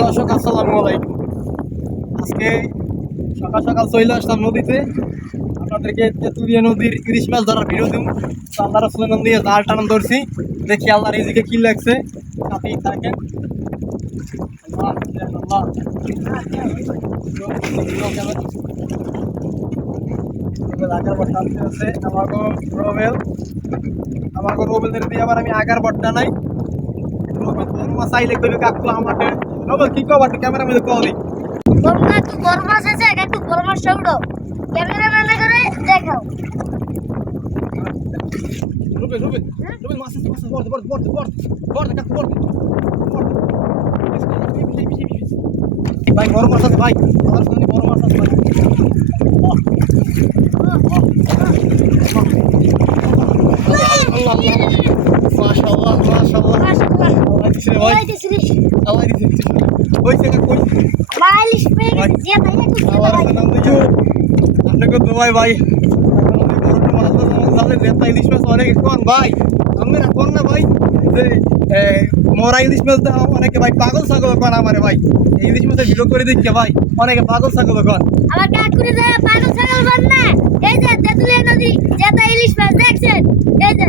দর্শক আসসালামু আলাইকুম। আজকে সকাল সকাল চলে আসলাম নদীতে, আপনাদেরকে তেঁতুলিয়া নদীর ইলিশ মাছ ধরার ভিডিও দিব। তো আল্লাহ রাসূলের নাম দিয়ে জাল টানান ধরছি, দেখি আল্লাহর রিজিকে কি লাগছে। সাথেই থাকেন। আমাকে রোবেলদের দিয়ে আবার আমি আগার বট্টা নাই। চাইলে কইলে কাকু আমাকে রোবেল কি কবার ক্যামেরা মধ্যে কল দিই। তোমরা একটু বড় মাছ আছে, একটু বড় মাছ উঠো, ক্যামেরাম্যান করে দেখাও। রোবেল রোবেল রোবেল মাছ বড় বড় বড় বড় বড় কাকু বড় ভাই, বড় মাছ আছে ভাই, আমার সামনে বড় মাছ আছে ভাই। আল্লাহ মাশাআল্লাহ মাশাআল্লাহ আল্লাহ দিছে ভাই, আল্লাহ দিছে। ওই থেকে কই মাইলিশ পেয়ে গেছে যে ভাই একটু আমার নাম দিও আপনাকে তো ভাই ভাই বড় মাছ আছে জেতা ইলিশ মাছ অনেক কোন ভাই আমরা কোন না ভাই যে মোরা ইলিশ মাছ দাও অনেকে ভাই পাগল ছাগল কোন আমারে ভাই ইলিশ মাছের ভিডিও করে দেখকে ভাই অনেকে পাগল ছাগল কোন আমার কাকুরে যায় পাগল ছাগল বান না। এই যে তেঁতুলিয়া নদী যেটা ইলিশ মাছ দেখছেন, এই যে